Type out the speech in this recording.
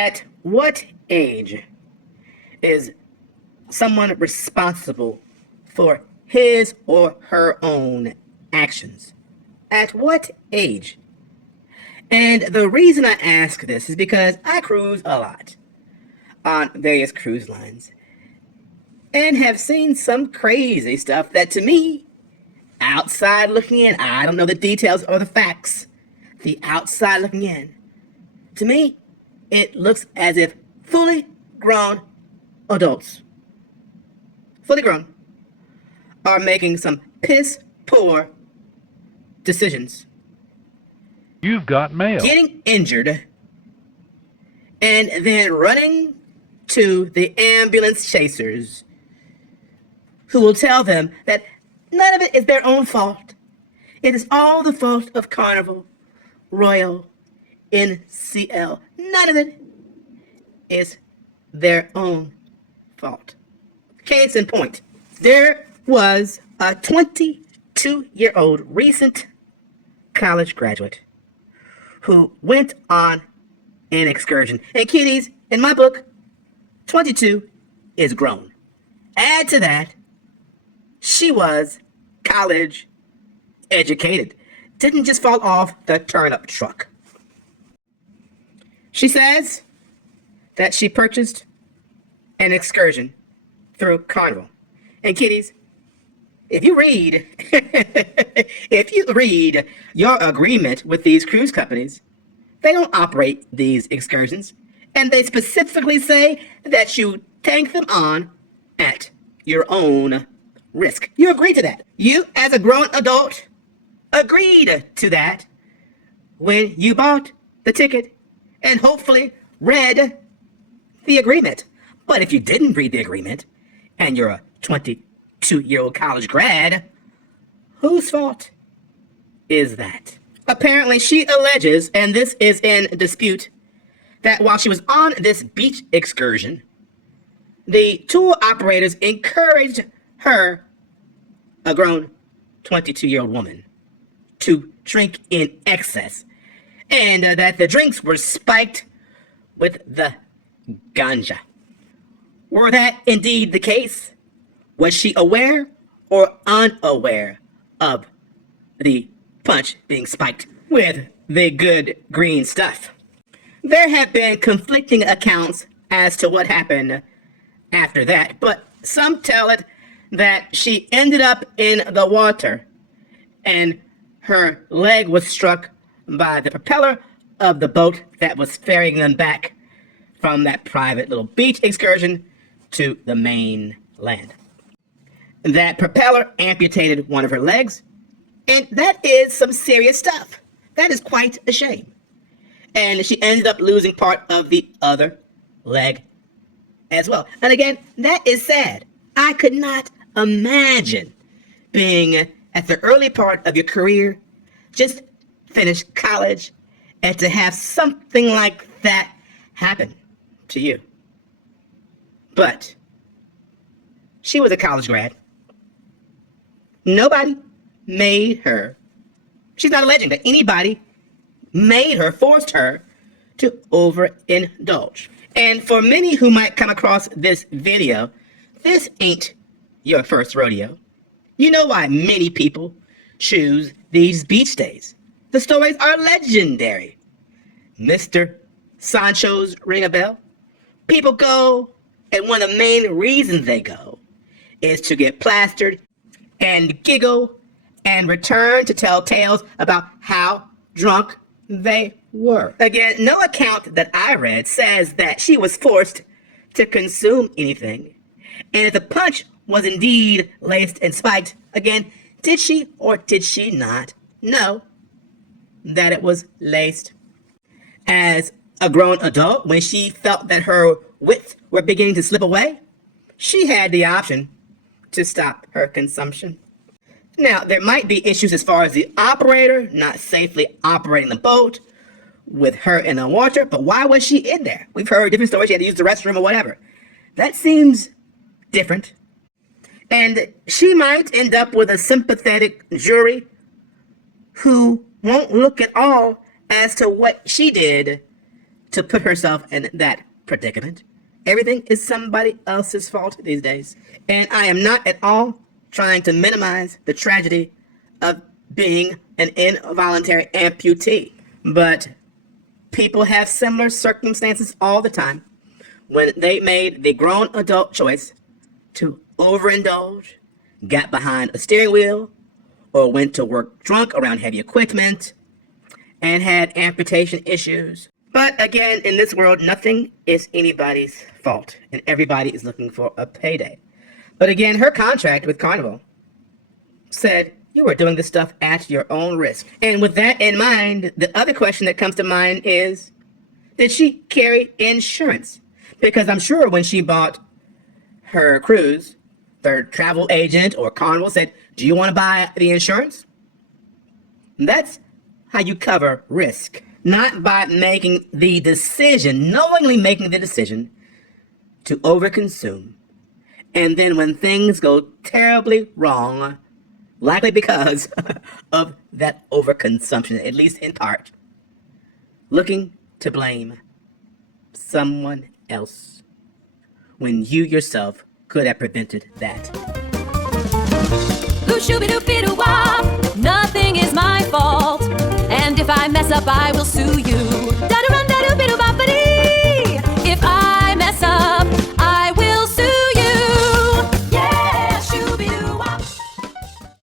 At what age is someone responsible for his or her own actions? At what age? And the reason I ask this is because I cruise a lot on various cruise lines and have seen some crazy stuff that, to me, outside looking in, I don't know the details or the facts, the outside looking in, to me, it looks as if fully grown adults, fully grown, are making some piss poor decisions. You've got mail. Getting injured and then running to the ambulance chasers who will tell them that none of it is their own fault. It is all the fault of Carnival, Royal, NCL. None of it is their own fault. Case in point, there was a 22-year-old recent college graduate who went on an excursion. And kiddies, in my book, 22 is grown. Add to that, she was college educated. Didn't just fall off the turnip truck. She says that she purchased an excursion through Carnival. And kiddies, if you read your agreement with these cruise companies, they don't operate these excursions. And they specifically say that you take them on at your own risk. You agree to that. You, as a grown adult, agreed to that when you bought the ticket and hopefully read the agreement. But if you didn't read the agreement and you're a 22-year-old college grad, whose fault is that? Apparently, she alleges, and this is in dispute, that while she was on this beach excursion, the tour operators encouraged her, a grown 22-year-old woman, to drink in excess, and that the drinks were spiked with the ganja. Were that indeed the case? Was she aware or unaware of the punch being spiked with the good green stuff? There have been conflicting accounts as to what happened after that, but some tell it that she ended up in the water and her leg was struck by the propeller of the boat that was ferrying them back from that private little beach excursion to the main land. That propeller amputated one of her legs, and that is some serious stuff. That is quite a shame. And she ended up losing part of the other leg as well. And again, that is sad. I could not imagine being at the early part of your career, just finished college, and to have something like that happen to you. But she was a college grad. Nobody made her. She's not alleging that anybody made her, forced her to overindulge. And for many who might come across this video, this ain't your first rodeo. You know why many people choose these beach days. The stories are legendary. Mr. Sancho's ring a bell? People go, and one of the main reasons they go is to get plastered and giggle and return to tell tales about how drunk they were. Again, no account that I read says that she was forced to consume anything. And if the punch was indeed laced and spiked, again, did she or did she not know that it was laced? As a grown adult, when she felt that her wits were beginning to slip away, she had the option to stop her consumption. Now, there might be issues as far as the operator not safely operating the boat with her in the water, but why was she in there? We've heard different stories. She had to use the restroom or whatever. That seems different. And she might end up with a sympathetic jury who won't look at all as to what she did to put herself in that predicament. Everything is somebody else's fault these days. And I am not at all trying to minimize the tragedy of being an involuntary amputee. But people have similar circumstances all the time when they made the grown adult choice to overindulge, got behind a steering wheel, or went to work drunk around heavy equipment, and had amputation issues. But again, in this world, nothing is anybody's fault, and everybody is looking for a payday. But again, her contract with Carnival said you were doing this stuff at your own risk. And with that in mind, the other question that comes to mind is, did she carry insurance? Because I'm sure when she bought her cruise, their travel agent or Carnival said, do you want to buy the insurance? And that's how you cover risk. Not by making the decision, knowingly making the decision to overconsume. And then when things go terribly wrong, likely because of that overconsumption, at least in part, looking to blame someone else when you yourself could have prevented that. Nothing is my fault, and if I mess up, I will sue you.